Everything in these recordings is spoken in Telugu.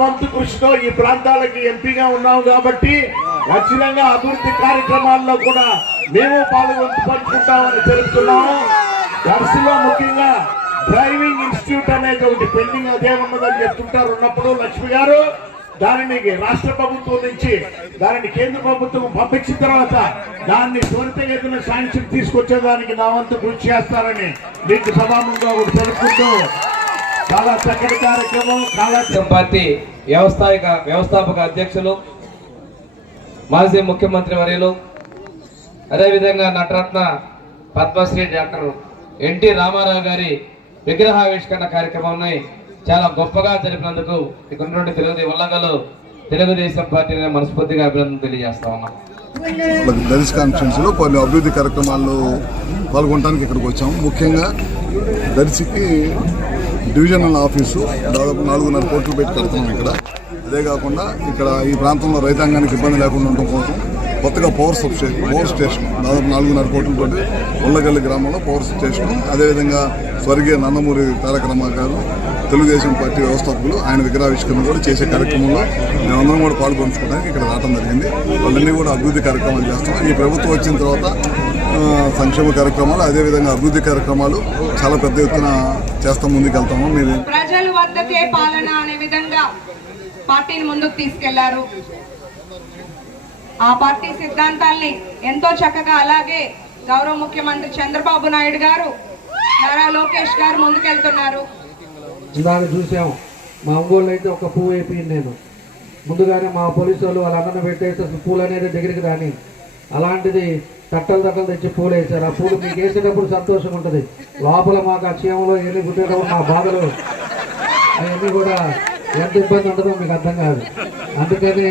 వంతు కృషితో ఈ ప్రాంతాలకి ఎంపీగా ఉన్నాము కాబట్టి ఖచ్చితంగా అభివృద్ధి కార్యక్రమాల్లో కూడా మేము పంచుకుంటామని తెలుపుతున్నాము. దర్శిలో ముఖ్యంగా డ్రైవింగ్ ఇన్స్టిట్యూట్ అనేది ఒకటి పెండింగ్ అదే ఉన్నదని చెప్తుంటారు. ఉన్నప్పుడు లక్ష్మి గారు దానిని రాష్ట్ర ప్రభుత్వం నుంచి దానిని కేంద్ర ప్రభుత్వం పంపించిన తర్వాత దాన్ని త్వరితగతిన శాంక్షన్ తీసుకొచ్చేదానికి నా వంతు కృషి చేస్తారని మీకు సభాముఖంగా ఒకటి తెలుపుకుంటూ చాలా చక్కటి కార్యక్రమం. పార్టీ వ్యవస్థాపక అధ్యక్షులు మాజీ ముఖ్యమంత్రి వర్యులు అదేవిధంగా నటరత్న పద్మశ్రీ డాక్టర్ ఎన్టీ రామారావు గారి విగ్రహావిష్కరణ కార్యక్రమాన్ని చాలా గొప్పగా జరిపినందుకు ఇక్కడ తెలుగుదేశం పార్టీని మనస్ఫూర్తిగా అభినందన తెలియజేస్తా ఉన్నాం. దర్శి కాన్స్టిట్యున్సీలో కొన్ని అభివృద్ధి కార్యక్రమాల్లో పాల్గొనడానికి ఇక్కడికి వచ్చాము. ముఖ్యంగా దర్శికి డివిజనల్ ఆఫీసు దాదాపు 4.5 కోట్లు పెట్టి కడుతున్నాం ఇక్కడ. అదే కాకుండా ఇక్కడ ఈ ప్రాంతంలో రైతాంగానికి ఇబ్బంది లేకుండా ఉండటం కోసం కొత్తగా పవర్ స్టేషన్ దాదాపు 4.5 కోట్లతో ఉల్లగల్లి గ్రామంలో పవర్ స్టేషన్, అదేవిధంగా స్వర్గీయ నందమూరి తారక రామారావు గారు తెలుగుదేశం పార్టీ వ్యవస్థాపకులు ఆయన విగ్రహావిష్కరణ కూడా చేసే కార్యక్రమంలో మేమందరం కూడా పాల్గొంచుకోవడానికి ఇక్కడ రావడం జరిగింది. వాళ్ళన్నీ కూడా అభివృద్ధి కార్యక్రమాలు చేస్తాం. ఈ ప్రభుత్వం వచ్చిన తర్వాత సంక్షేమ కార్యక్రమాలు అదేవిధంగా అభివృద్ధి కార్యక్రమాలు చాలా పెద్ద ఎత్తున చేస్తాం, ముందుకెళ్తాము. మీరు ప్రజల వద్దకే పాలన అనే విధంగా పార్టీని ముందుకు తీసుకెళ్లారు. ఆ పార్టీ సిద్ధాంతాల్ని ఎంతో చక్కగా అలాగే గౌరవ ముఖ్యమంత్రి చంద్రబాబు నాయుడు గారు, నారా లోకేష్ గారు ముందుకెళ్తున్నారు. ఇలాగ చూసాం. మా ఒంగోలు అయితే ఒక పువ్వు వేపింది. నేను ముందుగానే మా పోలీసు వాళ్ళు వాళ్ళందరినీ పెట్టేసి పూలు అనేది దగ్గరికి రాని, అలాంటిది తట్టలు తెచ్చి పూలు వేశారు. ఆ పూలు మీకు వేసేటప్పుడు సంతోషం ఉంటుంది, లోపల మాకు ఆ క్షేమంలో ఎన్ని పుట్టేటప్పుడు మా బాధలు అవన్నీ కూడా ఎంత ఇబ్బంది ఉంటుందో మీకు అర్థం కాదు. అందుకని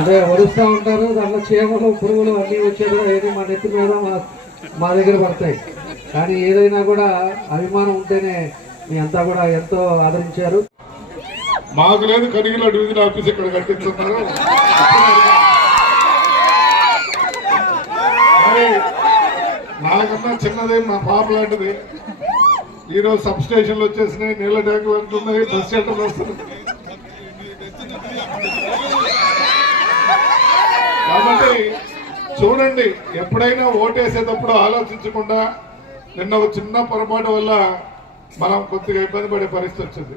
అదే వరుస్తూ ఉంటారు. దాంట్లో క్షేమలు పురుగులు అన్నీ వచ్చేది ఏది మా నెత్తి మీద మా దగ్గర పడతాయి. కానీ ఏదైనా కూడా అభిమానం ఉంటేనే మీ అంతా కూడా ఎంతో ఆదరించారు. మాకు లేదు కనిగిలో డివిజన్ ఆఫీస్ ఇక్కడ కట్టిస్తున్నారు. నాకన్నా చిన్నదే మా పాప లాంటిది. ఈరోజు సబ్ స్టేషన్లు వచ్చేసినాయి, నీళ్ళ ట్యాంకులు అంటున్నాయి, బస్ షెల్టర్లు వస్తున్నాయి. కాబట్టి చూడండి, ఎప్పుడైనా ఓటేసేటప్పుడు ఆలోచించకుండా నిన్న ఒక చిన్న పొరపాటు వల్ల మనం కొద్దిగా ఇబ్బంది పడే పరిస్థితి వచ్చింది.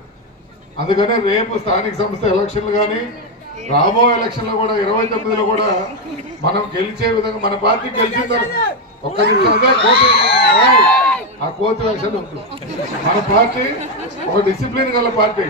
అందుకనే రేపు స్థానిక సంస్థ ఎలక్షన్లు కానీ రాబో ఎలక్షన్లో కూడా 29లో కూడా మనం గెలిచే విధంగా మన పార్టీ గెలిచిన తర్వాత ఒక్క నిమిషం అదే ఆ కోతి వేషాలు ఉంటుంది. మన పార్టీ ఒక డిసిప్లిన్ గల పార్టీ.